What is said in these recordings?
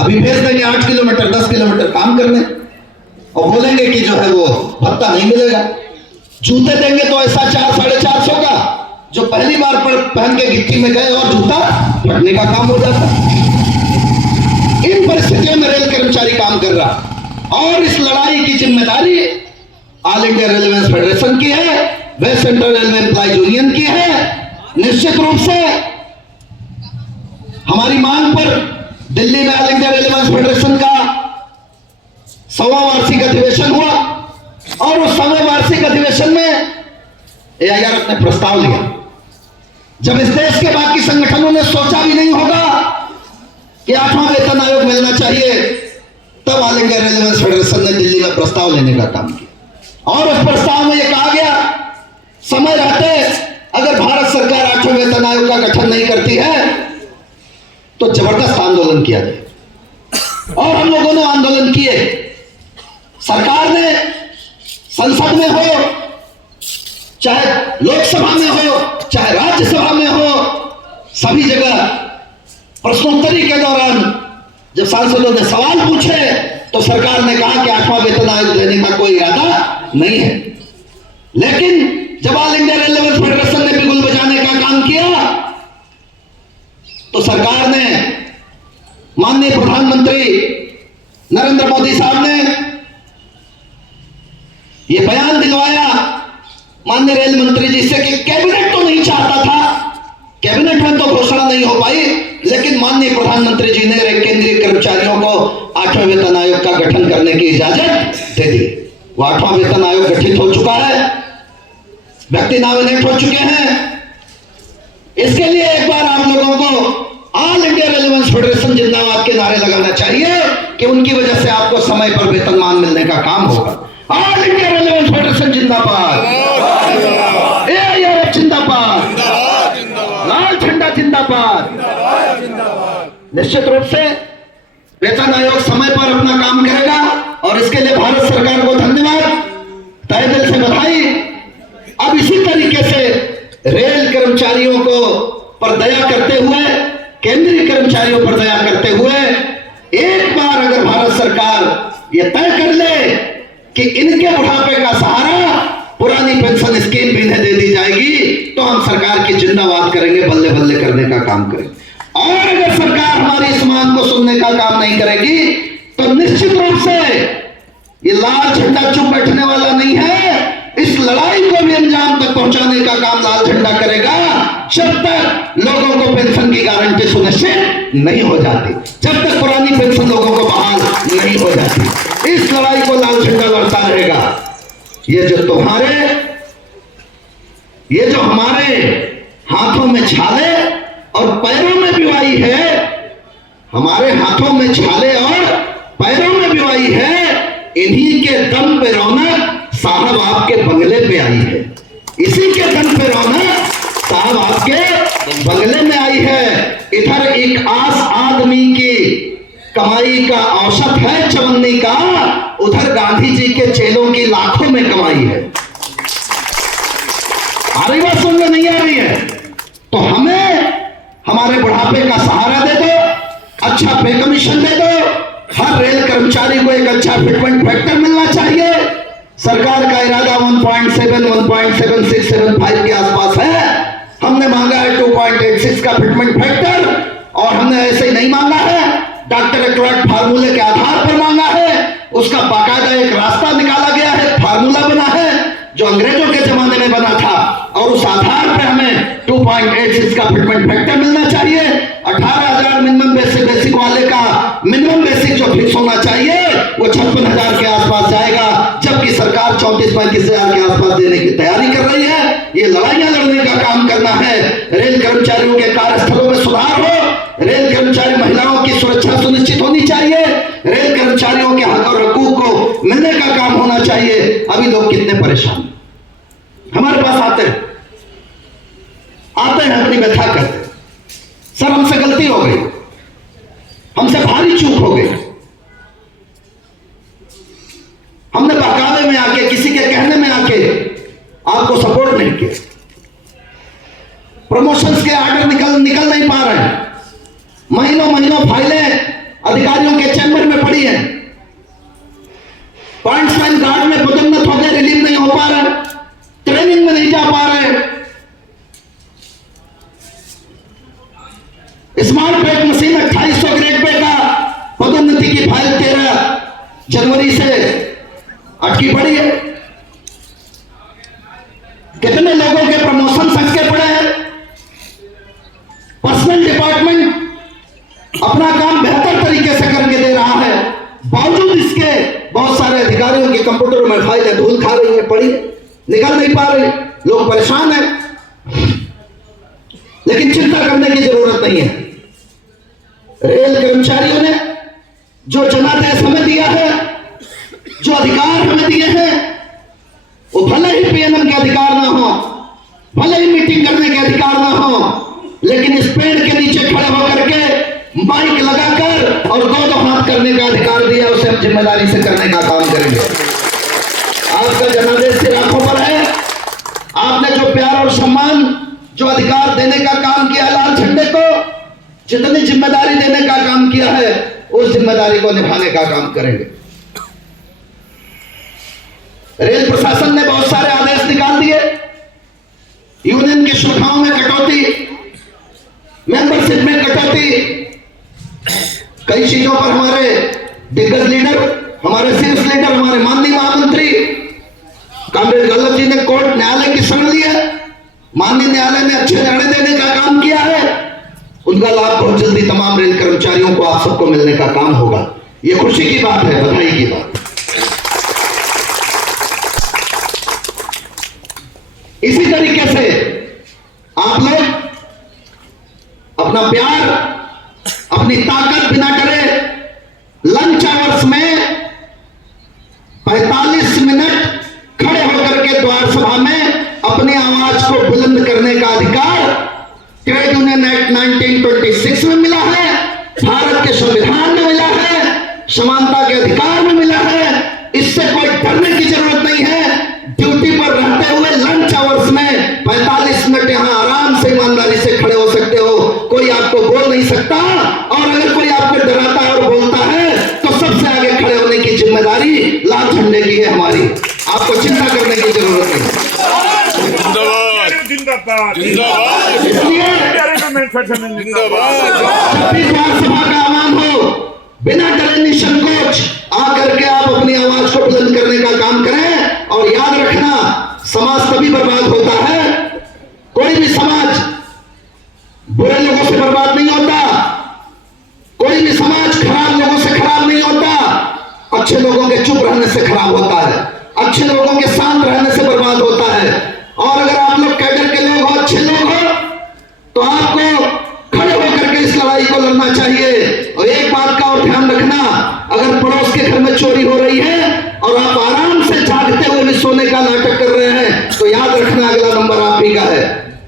अभी भेज देंगे 8 किलोमीटर 10 किलोमीटर काम करने और बोलेंगे कि जो है वो भत्ता नहीं मिलेगा। जूते देंगे तो ऐसा 400-450 का, जो पहली बार पहन के गिट्टी में गए और जूता फटने का काम हो जाता। इन परिस्थितियों में रेल कर्मचारी काम कर रहा और इस लड़ाई की जिम्मेदारी ऑल इंडिया रेलवे फेडरेशन की है, west central railway employees union की है। निश्चित रूप से हमारी मांग पर दिल्ली में ऑल इंडिया रेलवे फेडरेशन का 100वां वार्षिक अधिवेशन हुआ और उस 100वें वार्षिक अधिवेशन में AIR ने प्रस्ताव लिया। जब इस देश के बाकी संगठनों ने सोचा भी नहीं होगा कि 8वां वेतन आयोग मिलना चाहिए, तब ऑल इंडिया रेलवे फेडरेशन ने दिल्ली में प्रस्ताव लेने का काम किया और उस प्रस्ताव में यह कहा गया, समय रहते अगर भारत सरकार 8वें वेतन आयोग का गठन नहीं करती है तो जबरदस्त आंदोलन किया जाए। और हम लोगों ने आंदोलन किए। सरकार ने संसद में हो, चाहे लोकसभा में हो, चाहे राज्यसभा में हो, सभी जगह प्रश्नोत्तरी के दौरान जब सांसदों ने सवाल पूछे तो सरकार ने कहा कि 8वां वेतन आयोग देने का कोई इरादा नहीं है। लेकिन जब ऑल इंडिया रेलवे फेडरेशन ने बिगुल बजाने का काम किया तो सरकार ने, माननीय प्रधानमंत्री नरेंद्र मोदी साहब ने यह बयान दिलवाया माननीय रेल मंत्री जी से कि कैबिनेट तो नहीं चाहता था, कैबिनेट में तो घोषणा नहीं हो पाई, लेकिन माननीय प्रधानमंत्री जी ने केंद्रीय कर्मचारियों को 8वें वेतन आयोग का गठन करने की इजाजत दे दी। वो 8वां वेतन आयोग गठित हो चुका है, व्यक्ति नॉमिनेट हो चुके हैं। इसके लिए एक बार आप लोगों को ऑल इंडिया रेलवे फेडरेशन जिंदाबाद के नारे लगाना चाहिए कि उनकी वजह से आपको समय पर वेतनमान मिलने का काम होगा। ऑल इंडिया रेलवे फेडरेशन जिंदाबाद, AIR जिंदाबाद, लाल झंडा जिंदाबाद। निश्चित रूप से वेतन आयोग समय पर अपना काम करेगा और इसके लिए भारत सरकार को धन्यवाद, तहे दिल से बधाई। अब इसी तरीके से रेल कर्मचारियों को पर दया करते हुए, केंद्रीय कर्मचारियों पर दया करते हुए, एक बार अगर भारत सरकार यह तय कर ले कि इनके बुढ़ापे का सहारा पुरानी पेंशन स्कीम भी इन्हें दे दी जाएगी, तो हम सरकार की जिंदाबाद करेंगे, बल्ले बल्ले करने का काम करेंगे। और अगर सरकार हमारी इस मांग को सुनने का काम नहीं करेगी तो निश्चित रूप से ये लाल झंडा चुप बैठने वाला नहीं है। इस लड़ाई को भी अंजाम तक पहुंचाने का काम लाल झंडा करेगा, जब तक लोगों को पेंशन की गारंटी सुनिश्चित नहीं हो जाती, जब तक पुरानी पेंशन लोगों को बहाल नहीं हो जाती। इस लड़ाई को लाल झंडा लड़ता रहेगा। ये जो हमारे हाथों में छाले और पैरों में बिवाई है, हमारे हाथों में छाले और पैरों में बिवाई है, इन्हीं के दम पे रौनक साहब आपके बंगले पे आई है। इसी के दम पे रौनक साहब आपके बंगले में आई है। इधर एक आदमी की कमाई का औसत है चवन्नी का, उधर गांधी जी के चेलों की लाखों में कमाई है। आ रही बात समझ में नहीं आ रही है? तो हमें हमारे बुढ़ापे का सहारा दे दो, अच्छा पे कमीशन दे दो, हर रेल कर्मचारी को एक अच्छा फिटमेंट फैक्टर मिलना चाहिए। सरकार का इरादा 1.7, 1.7675 के आसपास है। हमने मांगा है 2.86 का फिटमेंट फैक्टर, और हमने ऐसे ही नहीं मांगा है, डॉक्टर एक्ट फार्मूले के आधार पर मांगा है। उसका बाकायदा एक रास्ता निकाला गया है, फार्मूला बना है जो अंग्रेजों के जमाने में बना था, और उस आधार पर हमें 2.86 का फिटमेंट फैक्टर मिलना चाहिए। 18,000 मिनिमम बेसिक वाले का मिनिमम बेसिक जो फिक्स होना चाहिए वो 56,000 के आसपास जाएगा, जबकि सरकार 34-35,000 के आसपास देने की तैयारी कर रही है। ये लड़ाइयां लड़ने का काम करना है। रेल कर्मचारियों के कार्यस्थलों में सुधार हो, रेल कर्मचारी महिलाओं की सुरक्षा सुनिश्चित होनी चाहिए, रेल कर्मचारियों के हक और हकूक को मिलने का काम होना चाहिए। अभी लोग कितने परेशान हमारे पास आते हैं अपनी व्यथा करते, सर हमसे गलती हो गई, हमसे भारी चूक हो गई, हमने बहकावे में आके, किसी के कहने में आके आपको सपोर्ट नहीं किया, प्रमोशंस के आर्डर निकल नहीं पा रहे हैं, महीनों फाइलें अधिकारियों काम बेहतर तरीके से करके दे रहा है, बावजूद इसके बहुत सारे अधिकारियों के कंप्यूटर में फाइलें धूल खा रही है, पड़ी निकल नहीं पा रही, लोग परेशान हैं। लेकिन चिंता करने की जरूरत नहीं है। रेल कर्मचारियों ने जो जनादेश हमें दिया है, जो अधिकार हमें दिए हैं, वो भले ही पीएनएम के अधिकार ना हो, भले ही मीटिंग करने के अधिकार ना हो, लेकिन इस पेड़ के नीचे खड़े होकर के माइक लगाकर और दो हाथ करने का अधिकार दिया, उसे हम जिम्मेदारी से करने का काम करेंगे। आपका जनादेश सिर आंखों पर है। आपने जो प्यार और सम्मान, जो अधिकार देने का काम किया लाल झंडे को, जितनी जिम्मेदारी देने का काम किया है, उस जिम्मेदारी को निभाने का काम करेंगे। रेल प्रशासन ने बहुत सारे आदेश निकाल दिए, यूनियन की सुविधाओं में कटौती, मेंबरशिप में कटौती, कई चीजों पर हमारे दिग्गज लीडर, हमारे शीर्ष लीडर, हमारे माननीय महामंत्री कामरेड गल्लत जी ने कोर्ट न्यायालय की शरण ली है। माननीय न्यायालय ने अच्छे निर्णय देने का काम किया है। उनका लाभ बहुत जल्दी तमाम रेल कर्मचारियों को, आप सबको मिलने का काम होगा। ये खुशी की बात है, बधाई की बात। इसी तरीके से आप लोग अपना प्यार, अपनी ताकत बिना करे लंच आवर्स में 45 मिनट खड़े होकर के द्वार सभा में अपनी आवाज को बुलंद करने का अधिकार ट्रेड यूनियन एक्ट 1926 में मिला है, भारत के संविधान में मिला है, समानता के अधिकार में मिला है। इससे कोई डरने की जरूरत नहीं है। ड्यूटी पर रहते हुए लंच आवर्स में 45 मिनट यहां आराम से ईमानदारी से खड़े हो सकते हो, कोई आपको बोल नहीं सकता। और अगर कोई आपको डराता है और बोलता है तो सबसे आगे खड़े होने की जिम्मेदारी लाल झंडे की है हमारी। आपको चिंता करने की जरूरत नहीं। जिंदाबाद इसलिए जब भी द्वार सभा का आह्वान हो, बिना डरे निसंकोच आकर के आप अपनी आवाज को बुलंद करने का काम करें। और याद रखना, समाज तभी बर्बाद होता है, कोई भी समाज बुरे लोगों से बर्बाद नहीं होता, कोई भी समाज खराब लोगों से खराब नहीं होता, अच्छे लोगों के चुप रहने से खराब होता है, अच्छे लोगों के शांत रहने से बर्बाद होता है। और अगर आप लोग कैडर के लोग हो, अच्छे लोग हो, तो आपको खड़े होकर के इस लड़ाई को लड़ना चाहिए। और एक बात का और ध्यान रखना, अगर पड़ोस के घर में चोरी हो रही है और आप आराम से जागते हुए भी सोने का नाटक कर रहे हैं, तो याद रखना अगला नंबर आप ही का है।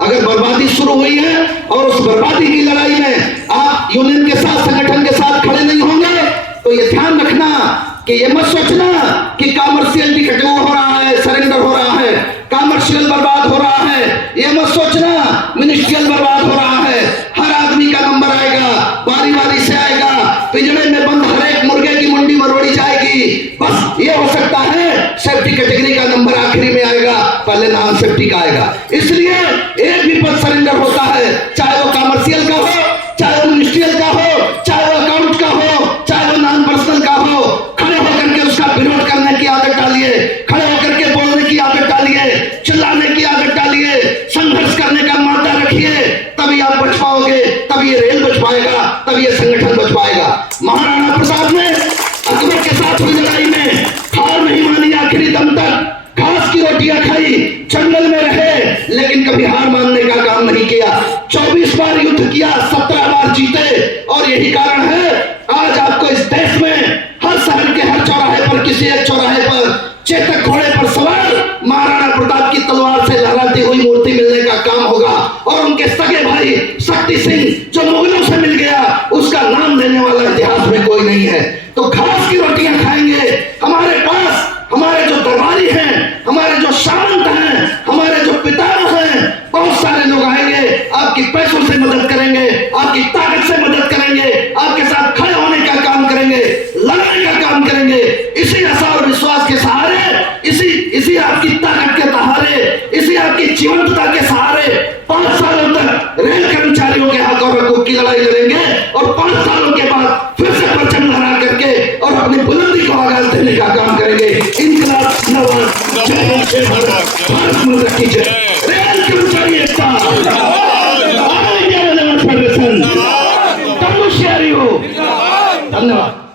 अगर बर्बादी शुरू हुई है और उस बर्बादी की लड़ाई में आप यूनियन के साथ, संगठन के साथ खड़े नहीं होंगे, तो ये ध्यान रखना कि ये मत सोचना कि कॉमर्शियल टिकट हो रहा है, सरेंडर हो रहा है, कॉमर्शियल बर्बाद हो रहा है। ये मत सोचना मिनिस्ट्रियल बर्बाद हो रहा है। हर आदमी का नंबर आएगा, बारी बारी से आएगा, पिंजड़े में बंद हर एक मुर्गे की मुंडी मरोड़ी जाएगी। बस ये हो सकता है सेफ्टी कैटेगरी का नंबर आखिरी में आएगा, पहले नाम सेफ्टी का आएगा। इसलिए एक भी पद सरेंडर होता है, चाहे वो कॉमर्शियल का हो, चाहे वो मिनिस्ट्रियल का हो, चाहे वो अकाउंट का हो, चाहे वो नॉन पर्सनल का हो, खड़े होकर के उसका विरोध करने की आदत डालिए, खड़े होकर के बोलने की आदत डालिए, चिल्लाने की आदत डालिए, संघर्ष करने का मादा रखिए, तभी आप बच पाओगे, तभी ये रेल बच पाएगा, तभी ये संगठन बच पाएगा। महाराणा प्रताप ने अकबर के साथ हुई लड़ाई में हार नहीं मानी, आखिरी दम तक घास की रोटियां खाई, जंगल में रहे, लेकिन कभी हार मानने का काम नहीं किया। 24 बार युद्ध किया, 17 बार जीते। और यही कारण है आज आपको इस देश में हर शहर के हर चौराहे पर, किसी एक चौराहे पर चेतक घोड़े पर सवार महाराणा प्रताप की तलवार से लहराती हुई मूर्ति मिलने का काम होगा। और उनके सगे भाई शक्ति सिंह जो मुगलों से मिल गया, उसका नाम लेने वाला इतिहास में कोई नहीं है। तो घास की रोटियां खाएंगे। हमारे पास हमारे जो दरबारी हैं, हमारे जो शांत हैं, हमारे जो पिता हैं, बहुत सारे लोग आएंगे, आपकी पैसों से मदद करेंगे, आपकी ताकत से मदद करेंगे, आपके साथ खड़े होने का काम करेंगे, लड़ने का काम करेंगे। इसी आशा और विश्वास के सहारे, इसी आपकी ताकत के सहारे, इसी आपकी जीवंतता के सहारे 5 सालों तक रेल कर्मचारियों के हक और हकूक की लड़ाई लड़ेंगे। और 5 सालों के बाद फिर से परचम लहरा करके और अपनी बुलंदी को आगाज देने का काम करेंगे। इंकलाब जिंदाबाद, जय भारत माता की जय। रेल कर्मचारी एकता, ऑल इंडिया रेल फेडरेशन, कर्मचारियों धन्यवाद।